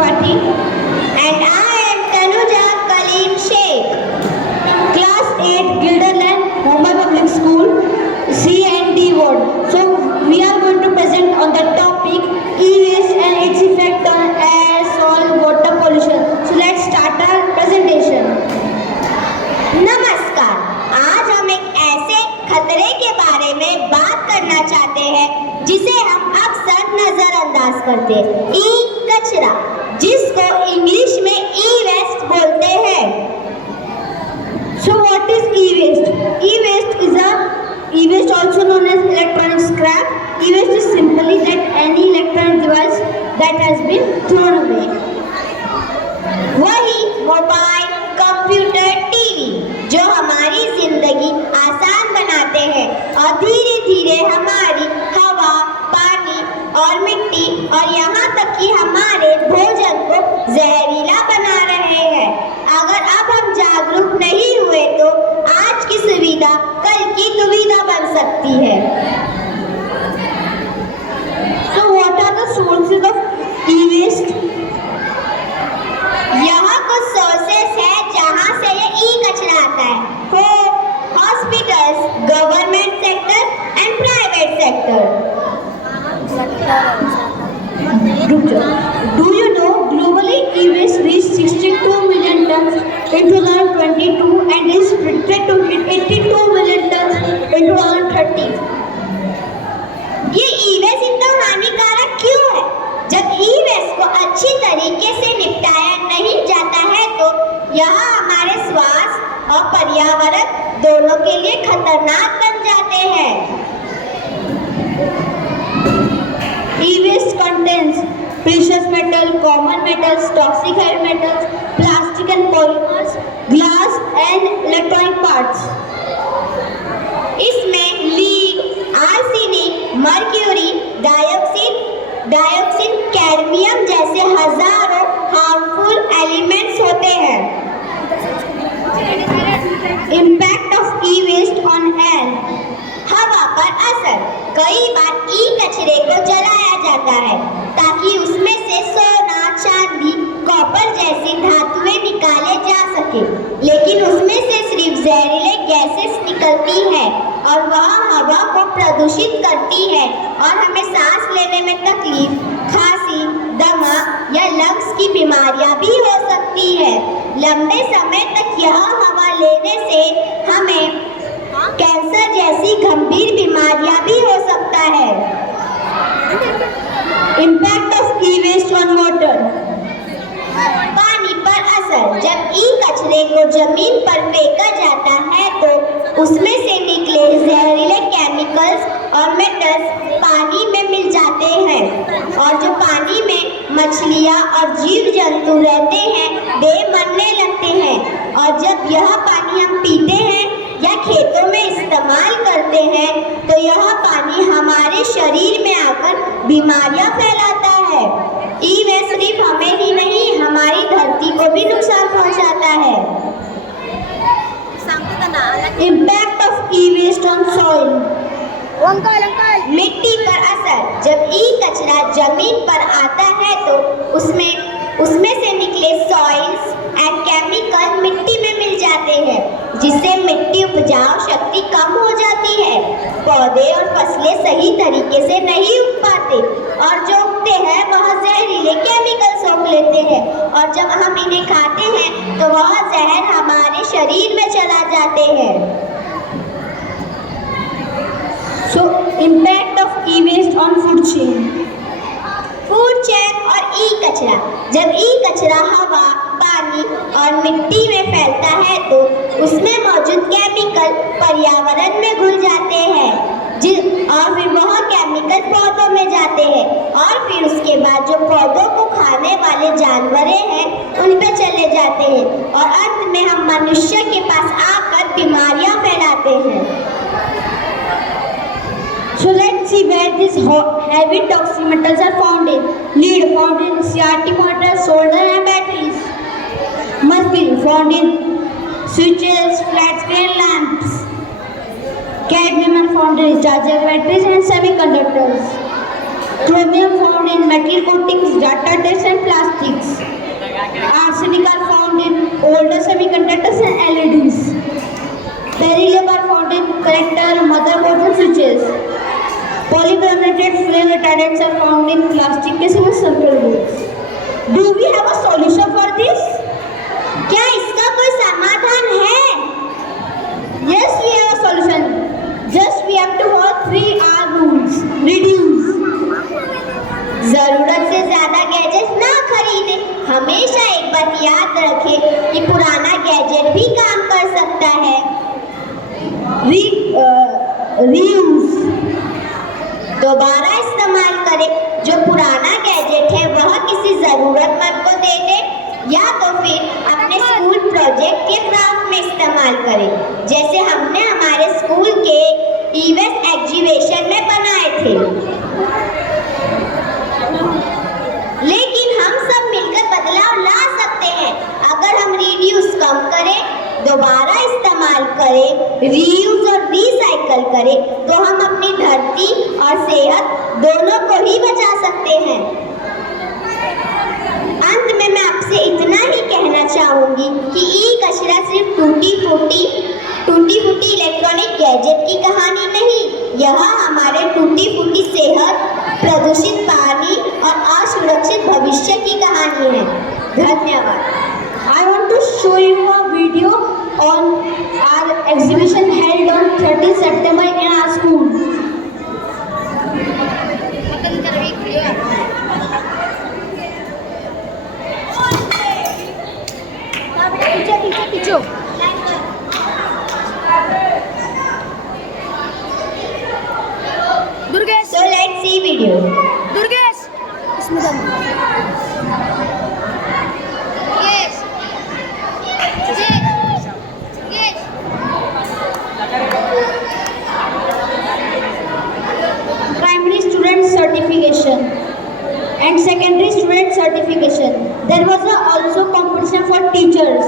Tripathi and I am Tanuja Kaleem Sheikh, Class 8 Gilderland, Mumbai Public School, C&D Ward. So we are going to present on the topic e-waste and its effect on air, soil, water pollution. So let's start our presentation. नमस्कार, आज हम एक ऐसे खतरे के बारे में बात करना चाहते हैं जिसे हम अक्सर नजरअंदाज करते हैं, ई कचरा, जिसको इंग्लिश में ई वेस्ट बोलते हैं। So what is e-waste? E-waste also known as electronic scrap. E-waste is simply that any electronic device that has been thrown away. वही मोबाइल, कंप्यूटर, टीवी जो हमारी जिंदगी आसान बनाते हैं और धीरे धीरे हमारी हवा, पानी और मिट्टी और यहाँ तक कि हमारे भोजन को जहरीला बना रहे हैं। अगर अब हम जागरूक नहीं हुए तो आज की सुविधा कल की दुविधा बन सकती है। So what are the sources of e-waste? यहाँ कुछ सोर्सेस है जहाँ से ये ई कचरा आता है। Home, hospitals, government sector and private sector. Do you know globally e-waste reached 62 million tons in 2022 and is predicted to hit 82 million tons in 2030? ये ई-वेस्ट इतना हानिकारक क्यों है? जब ई-वेस्ट को अच्छी तरीके से निपटाया नहीं जाता है तो यह हमारे स्वास्थ्य और पर्यावरण दोनों के लिए खतरनाक बन जाते हैं। E-waste contains precious metal, common metals, toxic heavy metals, plastic and polymers, glass and electronic parts. इसमें lead, arsenic, mercury, dioxin, cadmium जैसे हजारों हार्मफुल एलिमेंट्स होते हैं। Impact of e-waste on air, हवा पर असर। कई बार ई कचरे को जलाया जाता है ताकि उसमें से सोना, चांदी, कॉपर जैसी धातुएं निकाले जा सके, लेकिन उसमें से सिर्फ जहरीले गैसेस निकलती है और वह हवा को प्रदूषित करती है और हमें सांस लेने में तकलीफ, खांसी, दमा या लंग्स की बीमारियां भी हो सकती है। लंबे समय तक यह हवा लेने से हमें कैंसर जैसी गंभीर बीमारियां भी हो सकता है। Impact of e-waste on water, पानी पर असर। जब ई कचरे को जमीन पर फेंका जाता है तो उसमें से निकले जहरीले केमिकल्स और मेटल्स पानी में मिल जाते हैं और जो पानी में मछलियां और जीव जंतु रहते हैं वे मरने लगते हैं और जब यह पानी हम पीते हैं या खेतों में इस्तेमाल करते हैं तो यह पानी हमारे शरीर में आकर बीमारियां फैलाता है। ई-वेस्ट सिर्फ हमें ही नहीं हमारी धरती को भी नुकसान पहुंचाता है। Impact of e-waste on soil, मिट्टी पर असर। जब ई कचरा जमीन पर आता है तो उसमें से निकले सॉइल्स एंड केमिकल मिट्टी में मिल जाते हैं जिससे मिट्टी उपजाऊ शक्ति कम हो जाती है। पौधे और फसलें सही तरीके से नहीं उग पाते और जो उगते हैं वह जहरीले केमिकल सोख लेते हैं और जब हम इन्हें खाते हैं तो वह जहर हमारे शरीर में चला जाते हैं। So impact of e-waste on food chain, food chain और ई कचरा। जब ई कचरा हवा, पानी और मिट्टी में फैलता है तो उसमें मौजूद केमिकल पर्यावरण में घुल जाते हैं और फिर वह केमिकल पौधों में जाते हैं और फिर उसके बाद जो पौधों को खाने वाले जानवरें हैं उन पे चले जाते हैं और अंत में हम मनुष्य के पास आकर बीमारियां फैलाते हैं। So let's see where these heavy toxic metals are found in. Lead found in CRT motors, solder and batteries. Mercury found in switches, flat screen lamps. Cadmium found in rechargeable batteries and semiconductors. Chromium found in metal coatings, data disks and plastics. Arsenic are found in older semiconductors and LEDs. Beryllium are found in connector, motherboards and switches. Polycarbonated flame retardants are found in plastic casing and circuit boards. Do we have a solution for this? क्या इसका कोई समाधान है? Yes, we have a solution. Just we have to follow 3R rules. Reduce. जरूरत से ज्यादा gadget ना खरीदें. हमेशा एक बात याद रखें कि पुराना गैजेट भी काम कर सकता है. Reuse. दोबारा इस्तेमाल करें. जो पुराना गैजेट है वह किसी जरूरतमंद को दे दें या तो फिर अपने स्कूल प्रोजेक्ट के क्राफ्ट में इस्तेमाल करें, जैसे हमने हमारे स्कूल के ईवेस्ट एग्जीबिशन में बनाए थे. लेकिन हम सब मिलकर बदलाव ला सकते हैं. अगर हम रिड्यूस कम करें, दोबारा इस्तेमाल करें, रीयूज और रिसाइकल करें तो हम अपनी धरती और सेहत दोनों को ही बचा सकते हैं. अंत में मैं आपसे इतना ही कहना चाहूंगी कि ई कचरा सिर्फ टूटी फूटी इलेक्ट्रॉनिक गैजेट की कहानी नहीं, यह हमारे टूटी फूटी सेहत, प्रदूषित पानी और असुरक्षित भविष्य की कहानी है. धन्यवाद. I want to show you a video on our exhibition held on 30 September in our school. पीछे Durgesh. So let's see video. Durgesh इसमें जाओ. Primary student certification and secondary student certification. There was also competition for teachers.